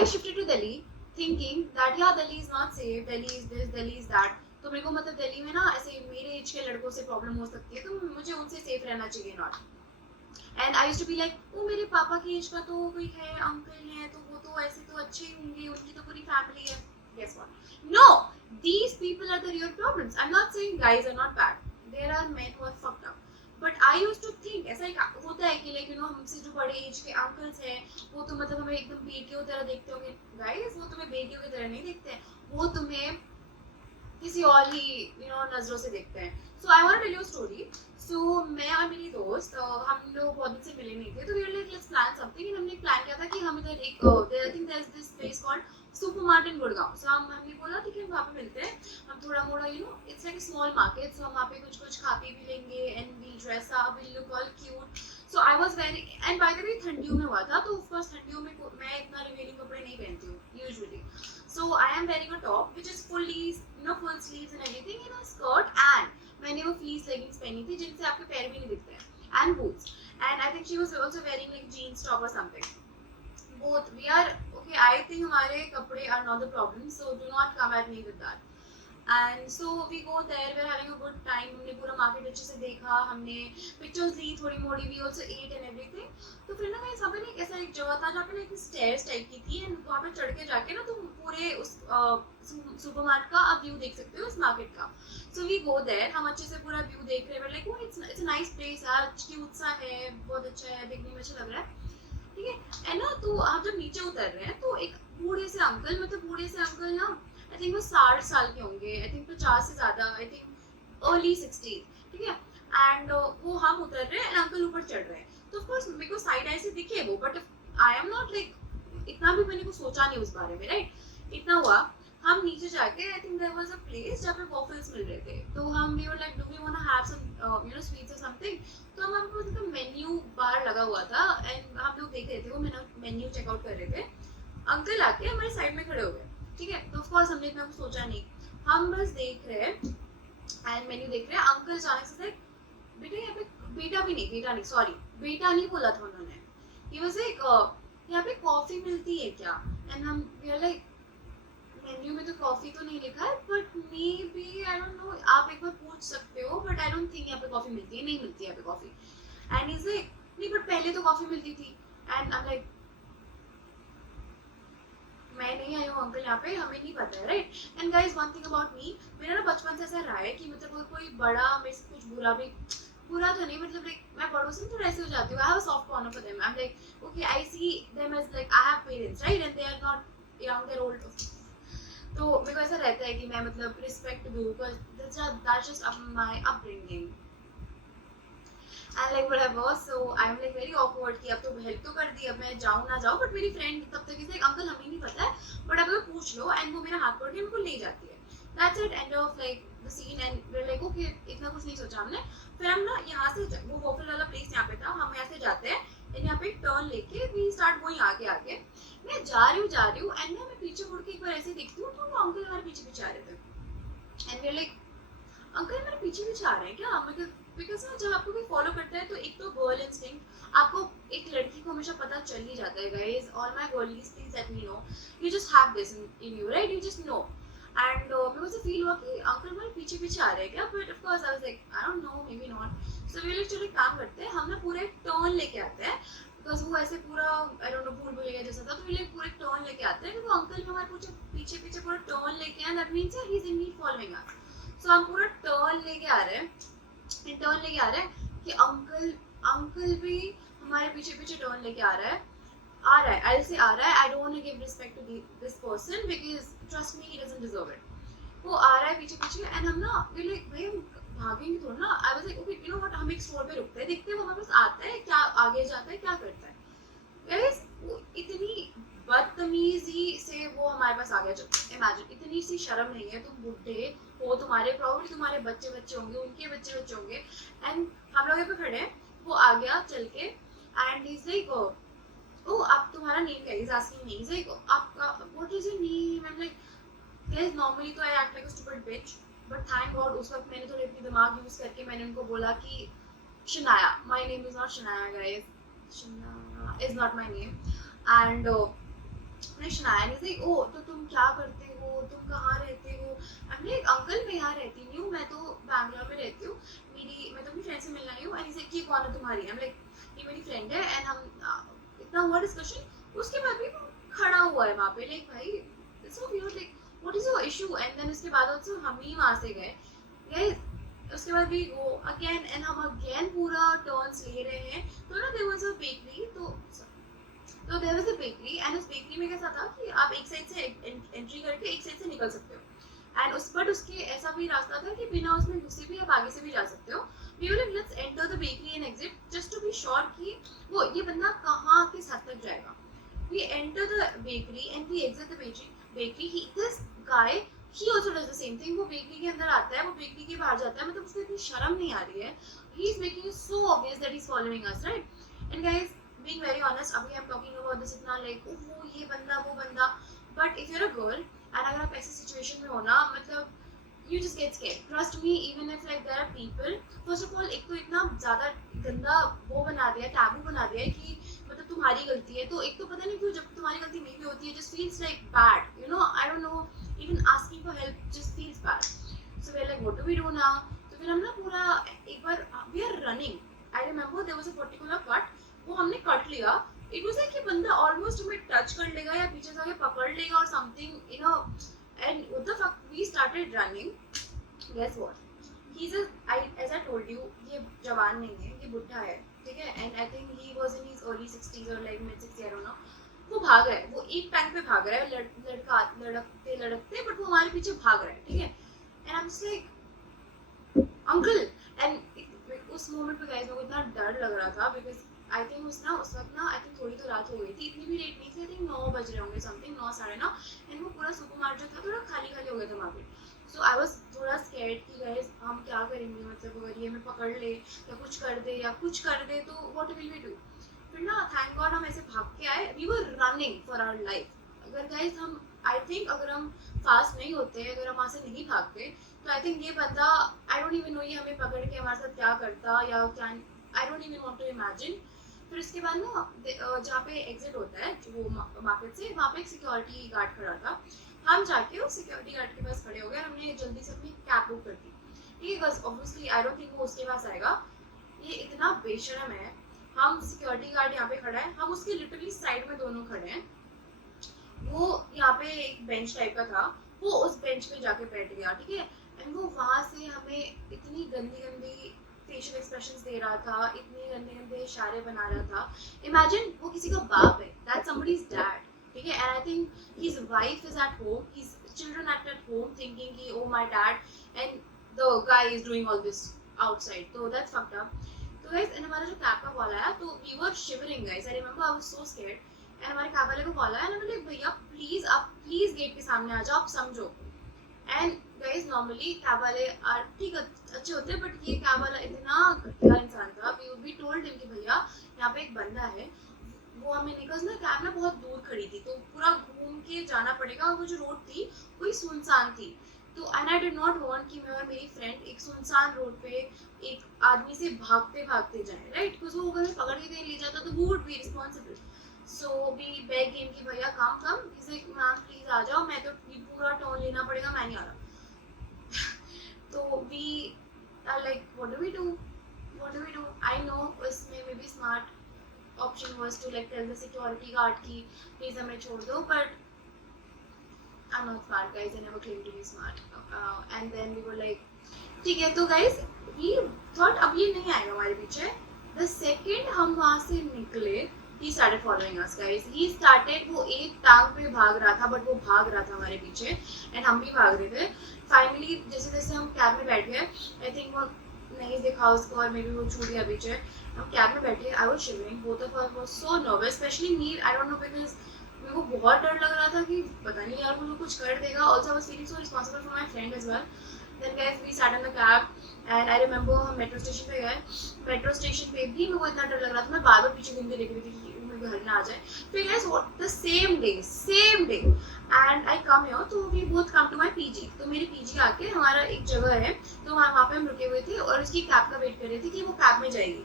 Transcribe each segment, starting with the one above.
I shifted to Delhi thinking that yeah, Delhi is not safe, Delhi is this, Delhi is that. तो मेरे को मतलब दिल्ली में ना ऐसे मेरे एज के लड़कों से प्रॉब्लम हो सकती है, तो मुझे उनसे सेफ रहना चाहिए not. And I used to be like, वो मेरे पापा की एज का तो कोई है, अंकल है, तो वो तो ऐसे तो अच्छे ही होंगे, उनकी तो पूरी फैमिली है. Guess what? No, these people are the real problems. I'm not saying guys are not bad. There are men who are fucked up. But I used to think ऐसा एक होता है कि लाइक हमसे जो बड़े एज के अंकल्स हैं, वो तो मतलब हमें एकदम बेटियों की तरह देखते होंगे. गाइस, वो तुम्हें बेटियों की तरह नहीं देखते हैं, वो तुम्हें किसी और ही नजरों से देखते हैं. So I want tell you story. So मैं और मेरी दोस्त हम लोग बहुत दिन से मिले नहीं थे, तो we were like let's plan something. हमने प्लान किया था कि हम इधर एक I think there is this place called super mart in Gurgaon. So हमने बोला ठीक है, वहाँ पे मिलते हैं. हम थोड़ा मोड़ा it's like small market, so हम वहाँ पे कुछ खा पी भी लेंगे and we dress up, we look all cute. So I was very, and by the way ठंडियों में हुआ था, तो ऑफ कोर्स ठंडियों में मैं इतना रिवीलिंग कपड़े नहीं पहनती हूँ usually. So I am wearing a top which is fully, full sleeves and everything, and a skirt, and मैंने वो fleece leggings पहनी थी जिनसे आपके पैर भी नहीं दिखते हैं, and boots. And I think she was also wearing like jeans top or something. Both we are okay. I think हमारे कपड़े are not the problem, so do not come at me with that. And so we go there, we are having a good time. हमने पूरा market अच्छे से देखा, हमने pictures ली थोड़ी मोड़ी, we also ate and everything. तो फिर ना कहीं वहाँ पे ना ऐसा एक जगह था जहाँ पे ना एक स्टेयर्स टाइप की थी, एंड वहाँ पे चढ़ के जाके ना तुम पूरे उस सुपरमार्केट का आप व्यू देख सकते हो उस मार्केट का. सो वी गो देयर, हम अच्छे से पूरा व्यू देख रहे हैं, लाइक वो इट्स अ नाइस प्लेस यार, क्यूट सा है, बहुत अच्छा है, देखने में अच्छा लग रहा है, ठीक है. एंड ना तो आप जब नीचे उतर रहे हैं तो एक बूढ़े से अंकल, मतलब बूढ़े से अंकल ना आई थिंक वो 60 साल के होंगे, आई थिंक 50 से ज्यादा, आई थिंक अर्ली 60, ठीक है. एंड वो हम उतर रहे हैं एंड अंकल ऊपर चढ़ रहे हैं. तो ऑफ कोर्स मेरे को साइड आई से दिखे वो, but I am not like, इतना भी मैंने कुछ सोचा नहीं उस बारे में, राइट. इतना हुआ, हम नीचे जाके I think there was a place जहाँ पे वॉफल्स मिल रहे थे, तो हम we were like do we want to have some sweets और समथिंग. तो हम हमको मतलब मेन्यू बाहर लगा हुआ था एंड हम लोग देख रहे थे, वो मेन्यू चेकआउट कर रहे थे. अंकल आके हमारे साइड में खड़े हो गए, ठीक है. तो ऑफ कोर्स हमने इतना कुछ सोचा नहीं, हम बस देख रहे हैं एंड मेन्यू देख रहे हैं. अंकल अचानक से बेटा यहाँ पे, बेटा नहीं सॉरी, बेटा नहीं बोला था उन्होंने, ही वाज लाइक यहाँ पे कॉफी मिलती है क्या. एंड हम वी आर लाइक, मेन्यू में तो कॉफी तो नहीं लिखा है, but maybe I don't know, आप एक बार पूछ सकते हो, बट आई डोंट थिंक यहाँ पे कॉफी मिलती है, नहीं मिलती है यहाँ पे कॉफी. एंड इज लाइक नहीं, बट पहले तो कॉफी मिलती थी. एंड आई एम लाइक, मैं नहीं आई हूँ अंकल यहाँ पे, हमें नहीं पता है, right. And guys one thing about me, मेरा ना बचपन से ऐसा रहा है कि मतलब कोई बड़ा मेरे से कुछ बुरा तो नहीं, मतलब लाइक मैं बड़ों से थोड़ा ऐसे हो जाती हूँ. I have a soft corner for them. I am like okay, I see them as like I have parents, right, and they are not young, they are old. तो मेरे को ऐसा रहता है कि मैं मतलब रिस्पेक्ट दूँ, because that's just my upbringing. And like whatever. So I am like very awkward कि अब तो हेल्प तो कर दी, अब मैं जाऊँ ना जाऊँ. बट मेरी फ्रेंड तब तक इसे अंकल हमें नहीं पता है, बट अब अगर पूछ लो, एंड वो मेरा हाथ पकड़ के मेरे को ले जाती है. That's it, end of like the scene. And we are like okay, इतना कुछ नहीं सोचा हमने. फिर हम ना यहाँ से, वो वॉफल वाला प्लेस यहाँ पे था, हम यहाँ से जाते हैं एंड यहाँ पे एक टर्न लेके वी स्टार्ट गोइंग आगे आगे. मैं जा रही हूँ एंड ना मैं पीछे मुड़ के एक बार ऐसे देखती हूँ, तो वो अंकल हमारे पीछे पीछे आ रहे थे. And we are like uncle हमारे पीछे पीछे आ रहे हैं क्या. बिकॉज ना जब आपको कोई फॉलो करता है तो एक तो गर्ल इंस्टिंक्ट, आपको एक लड़की को हमेशा पता चल ही जाता है. Guys, all my girlies please let me know, you just have this in you, right, you just know. And मेरे को ऐसे फील हुआ कि अंकल हमारे पीछे पीछे आ रहे हैं क्या. But of course I was like I don't know, maybe not. So we चलो एक काम करते हैं, हम ना पूरे टर्न लेके आते हैं, बिकॉज वो ऐसे पूरा आई डोंट नो भूल भुलैया जैसा था. तो वी पूरे टर्न लेके आते हैं, क्योंकि अंकल हमारे पीछे पीछे पूरा टर्न लेके आए, that means he is in me following us. So हम पूरा टर्न लेके आ रहे हैं कि अंकल भी हमारे पीछे पीछे टर्न लेके आ रहा है. आई से आ रहा है. I don't want to give respect to this person, because trust me, he doesn't deserve it. वो आ रहा है पीछे पीछे, एंड हम ना वी लाइक भाई हम भागेंगे थोड़ा ना. आई was like okay, you know what, हम एक स्टोर पे रुकते हैं, देखते हैं वो हमारे पास आता है क्या, आगे जाता है क्या करता है. गाइस, वो इतनी बदतमीजी से वो हमारे पास आ गया. इमेजिन, इतनी सी शर्म नहीं है, तुम बुढ़े हो, तुम्हारे प्रॉब्लम, तुम्हारे बच्चे होंगे, उनके बच्चे होंगे, एंड हम लोग यहाँ पे खड़े हैं. वो आ गया चल के एंड इज लाइक ओ आप, तुम्हारा नेम क्या है, is asking me, is like आपका what is your name. I am like guys, normally तो I act like a stupid bitch, but thank god उस वक्त मैंने थोड़ा अपनी दिमाग यूज करके मैंने उनको बोला कि Shanaya, my name is not Shanaya guys, Shanaya is not my name. And Krishna, and he's like, oh, तो तुम क्या करते हो, तुम कहाँ रहते हो? I'm like, अंकल मैं यहाँ रहती नहीं हूँ, मैं तो बैंगलोर में रहती हूँ, मैं तो अपनी फ्रेंड से मिलने आई हूँ. And he's like, ये कौन है तुम्हारी? I'm like, ये मेरी फ्रेंड है. And हम इतना हुआ डिस्कशन, उसके बाद भी वो खड़ा हुआ है वहाँ पे, लाइक भाई it's so weird, like what is your issue? And then उसके बाद also हम ही वहाँ से गए, guys. उसके बाद भी वो अगेन एंड हम अगेन पूरा टर्न्स ले रहे हैं. तो ना देयर वाज अ बेकरी, तो there was a bakery, and उस बेकरी में कैसा था कि आप एक साइड से एंट्री करके एक साइड से निकल सकते हो. एंड उस बट उसके ऐसा भी रास्ता था कि बिना उसमें घुसे भी आप आगे से भी जा सकते हो. We were like let's enter the bakery and exit just to be sure कि वो ये बंदा कहाँ किस हद तक जाएगा. We enter the bakery and we exit the bakery. He this guy, he also does the same thing. वो बेकरी के अंदर आता है, वो बेकरी के बाहर जाता है, मतलब उसको इतनी शर्म नहीं आ रही है. He is making it so obvious that he's following us, right? And guys, being very honest, अभी I'm talking about this इतना like वो ये बंदा वो बंदा, but if you're a girl and अगर आप ऐसी situation में हो ना, मतलब you just get scared. Trust me, even if like there are people, first of all एक तो इतना ज़्यादा गंदा वो बना दिया, टैबू बना दिया है कि मतलब तुम्हारी गलती है. तो एक तो पता नहीं क्यों जब तुम्हारी गलती नहीं भी होती है, just feels like bad, you know. I don't know, even asking for help just feels bad. So we're like, what do we do now? तो फिर हम ना पूरा एक बार we are running. I remember there was a particular cut, वो हमने cut लिया. It was like कि बंदा almost हमें टच कर लेगा या पीछे से आके पकड़ लेगा or something, you know. And what the fuck, we started running. Guess what? He's as I told you, ये जवान नहीं है, ये बुढ़ा है, ठीक है. And I think he was in his early 60s or like mid 60s, I don't know. वो भाग रहा है, वो एक टाइम पे भाग रहा है, लड़का लड़कते लड़कते, बट वो हमारे पीछे भाग रहा है, ठीक है. And I'm just like, uncle. And उस मोमेंट पे गाइस मेरे को इतना डर लग रहा था, because आई थिंक उस वक्त ना आई थिंक थोड़ी तो रात हो गई थी, इतनी भी लेट नहीं थी. आई थिंक 9 बज रहे होंगे, समथिंग 9 साढ़े 9. एंड वो पूरा सुपरमार्केट जो था थोड़ा खाली खाली हो गया था वहाँ पे. सो आई वाज थोड़ा स्कैर्ड कि गाइस हम क्या करेंगे, मतलब अगर ये हमें पकड़ ले या कुछ कर दे तो व्हाट विल वी डू. फिर ना थैंक गॉड हम ऐसे भाग के आए. We were running for our life. अगर गाइस हम आई थिंक अगर हम फास्ट नहीं होते, अगर हम वहाँ से नहीं भागते, तो आई थिंक ये बंदा, आई डोंट इवन नो ये हमें पकड़ के हमारे साथ क्या करता, या क्या, I don't even want to imagine. फिर उसके बाद ना जहाँ पे एग्जिट होता है वो मार्केट से, वहाँ पे एक सिक्योरिटी गार्ड खड़ा था. हम जाके उस सिक्योरिटी गार्ड के पास खड़े हो गए. हमने जल्दी से अपनी कैब बुक कर दी, ठीक है. बस ऑब्वियसली आई डोंट थिंक वो उसके पास आएगा, ये इतना बेशरम है. हम सिक्योरिटी गार्ड यहाँ पे खड़ा है, हम उसके लिटरली साइड में दोनों खड़े हैं. वो यहाँ पे एक बेंच टाइप का था, वो उस बेंच पे जाके बैठ गया, ठीक है. एंड वो वहाँ से हमें इतनी गंदी गंदी फेशियल एक्सप्रेशंस दे रहा था, इतने गंदे गंदे इशारे बना रहा था. इमेजिन वो किसी का बाप है, दैट्स समबडीज डैड, ठीक है. And I think his wife is at home, his children at home thinking कि oh my dad, and the guy is doing all this outside. तो दैट्स फक्ड अप. तो गाइस एंड हमारा जो cab का call आया, तो we were shivering guys. I remember I was so scared. And हमारे cab वाले को कॉल आया, एंड लाइक भैया प्लीज आप प्लीज गेट के सामने आ जाओ, आप समझो. एंड गाइस नॉर्मली कैब वाले ठीक अच्छे होते हैं, बट ये कैब वाला इतना घटिया इंसान था. वी टोल्ड हिम कि भैया यहाँ पे एक बंदा है, वो हमें निकल ना, कैब ना बहुत दूर खड़ी थी, तो पूरा घूम के जाना पड़ेगा. और वो जो रोड थी वही सुनसान थी. तो and I did not want कि मैं और मेरी फ्रेंड एक सुनसान रोड पे एक आदमी से भागते भागते जाए, राइट. बिकॉज वो अगर पकड़ के ले जाता तो वो would be responsible. So we beg him कि भैया come. He said ma'am please आ जाओ, मैं तो पूरा टर्न लेना पड़ेगा, मैं नहीं आ रहा. तो we are like what do we do. I know उसमें maybe smart option was to like tell the security guard कि please हमें छोड़ दो, but I'm not smart guys, I never claimed to be smart. And then we were like ठीक है. तो guys we thought अब ये नहीं आएगा हमारे पीछे. The second हम वहाँ से निकले, he started following us guys. He started, वो एक टांग पे भाग रहा था, बट वो भाग रहा था हमारे पीछे, एंड हम भी भाग रहे थे. फाइनली जैसे जैसे हम कैब में बैठ गए, आई थिंक वो नहीं देखा उसको और मे बी वो छूट गया पीछे. हम कैब में बैठे, I was shivering, both of us was so nervous, specially me. I don't no because मेरे को बहुत डर लग रहा था कि पता नहीं यार वो लोग कुछ कर देगा. Also I was feeling so responsible for my friend as well. Then guys we sat in the cab, and I remember हम मेट्रो स्टेशन पे गए. मेट्रो स्टेशन पे भी मेरे को इतना डर लग रहा था, मैं बार बार पीछे घूम के देख रही थी कि मेरे घर ना आ जाए. फिर guys the same day and I come here, तो we both come to my PG. तो मेरे पीजी आके हमारा एक जगह है, तो वहाँ पे हम रुके हुए थे और उसकी कैब का वेट कर रहे थे कि वो कैब में जाएगी.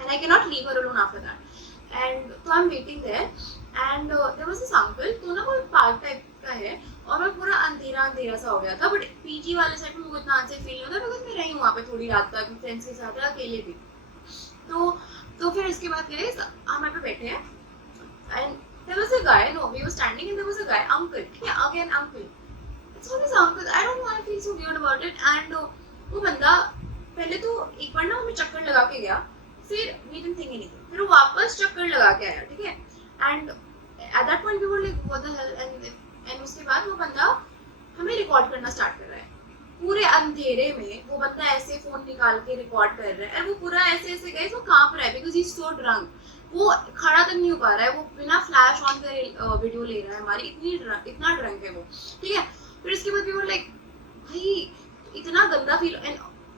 And I can not leave her alone after that. And तो I am waiting there, and there was this uncle park type का है और मैं पूरा अंधेरा अंधेरा सा हो गया था, बट पीजी वाले साइड में मुझे इतना अनसेफ फील नहीं होता बिकॉज मैं रही हूँ वहाँ पे थोड़ी रात तक फ्रेंड्स के साथ, अकेले भी। तो फिर इसके बाद क्या है, हम यहाँ पे बैठे हैं and there was a guy, no, we were standing and there was a guy, uncle, yeah, again uncle. It's always uncle. I don't know, I feel so weird about it. And वो बंदा पहले तो एक बार ना हमें चक्कर लगा के गया, फिर we didn't think anything, फिर वो वापस चक्कर लगा के आया, ठीक है। And at that point we were like what the hell, and उसके बाद वो बंदा हमें रिकॉर्ड करना स्टार्ट कर रहा है पूरे अंधेरे में। वो बंदा ऐसे फोन निकाल के रिकॉर्ड कर रहा है और वो पूरा ऐसे ऐसे गए, वो कांप रहा है because he is so drunk, वो खड़ा तक नहीं हो पा रहा है, वो बिना फ्लैश ऑन करे वीडियो ले रहा है हमारी, इतना ड्रंक है वो, ठीक है। फिर इसके बाद वी वर लाइक भाई इतना गंदा फील, एंड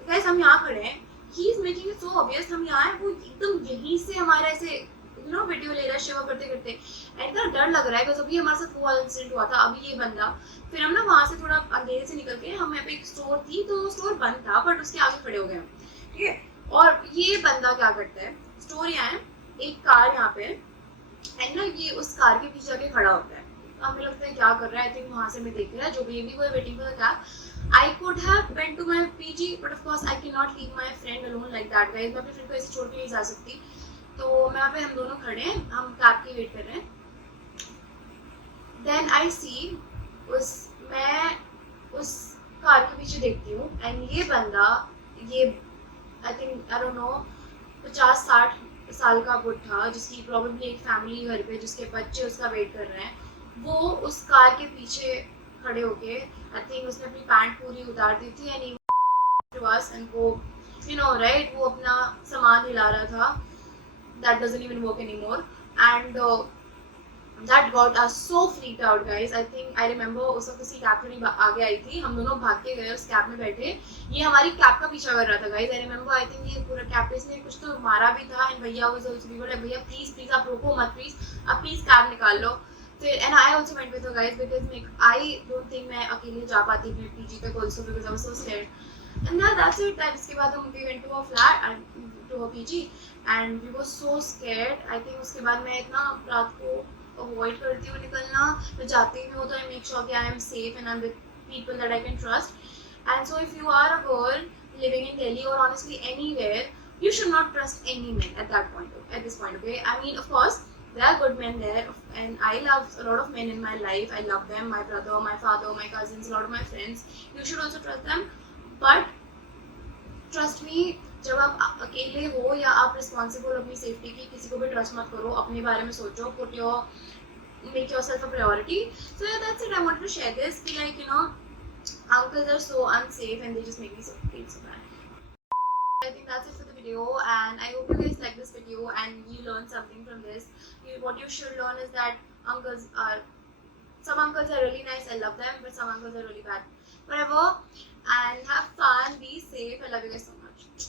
गाइस हम यहाँ खड़े हैं, he is making it so obvious हम यहाँ हैं, वो एकदम यहीं से हमारा ऐसे वीडियो ले रहा है शिवा करते करते, एंड इतना डर लग रहा है बिकॉज अभी हमारे साथ वो वाला इंसिडेंट हुआ था। अभी ये बंदा, फिर हम ना वहाँ से थोड़ा अंधेरे से निकल के, हम यहाँ पे एक स्टोर थी तो स्टोर बंद था बट उसके आगे खड़े हो गए हम, ठीक है। और ये बंदा क्या करता है, स्टोर यहाँ है, एक कार यहाँ पे, एंड ना ये उस कार के पीछे आके खड़ा होता है, हमें लगता है क्या कर रहा है, आई थिंक वहाँ से मैं देख रहा है जो बेबी को waiting for the cab. I could have went to my PG but of course I can not leave my friend alone like that guys, मैं अपने फ्रेंड को ऐसे छोड़ के नहीं जा सकती। तो यहाँ पे हम दोनों खड़े हैं, हम कैब की वेट कर रहे हैं। देन आई सी मैं उस कार के पीछे देखती हूँ एंड ये बंदा, ये I think I don't no 50-60 साल का बुढ़ा जिसकी प्रॉब्लली एक फैमिली घर पे, जिसके बच्चे उसका वेट कर रहे हैं, वो उस कार के पीछे खड़े होके, आई थिंक उसने अपनी पैंट पूरी उतार दी थी एंड वो यू नो राइट, वो अपना सामान हिला रहा था, that doesn't even work anymore, and that got us so freaked out guys. I think I remember उस वक्त उसकी कैब थोड़ी आगे आई थी, हम दोनों भाग के गए उस कैब में बैठे, ये हमारी कैब का पीछा कर रहा था guys. I remember I think ये पूरा कैब पे इसने कुछ तो मारा भी था, एंड भैया was also we were like भैया प्लीज आप रोको मत, प्लीज आप प्लीज कैब निकाल लो। फिर and I also went with guys because I don't think मैं अकेले जा पाती अपने पीजी तक also because I was so scared. And that's it, इसके बाद हम we went to a flat and to a PG and we were so scared. I think उसके बाद मैं इतना रात को अवॉइड करती हूँ निकलना, मैं जाती भी हूँ तो आई मेक श्योर कि I am safe and I am with people that I can trust. And so if you are a girl living in Delhi और honestly anywhere, you should not trust any men at that point, at this point, okay? I mean, of course there are good men there and I love a lot of men in my life, I love them, my brother, my father, my cousins, a lot of my friends, you should also trust them, but trust me, जब आप अकेले हो या आप responsible हो अपनी safety की, किसी को भी ट्रस्ट मत करो, अपने बारे में सोचो, make yourself a priority. So yeah, that's it, I wanted to share this, कि like you know uncles are so unsafe and they just make me feel so bad. I think that's it for the video and I hope you guys like this video and you learned something from this. What you should learn is that some uncles are really nice, I love them, but some uncles are really bad. Whatever, and have fun, be safe, I love you guys so much.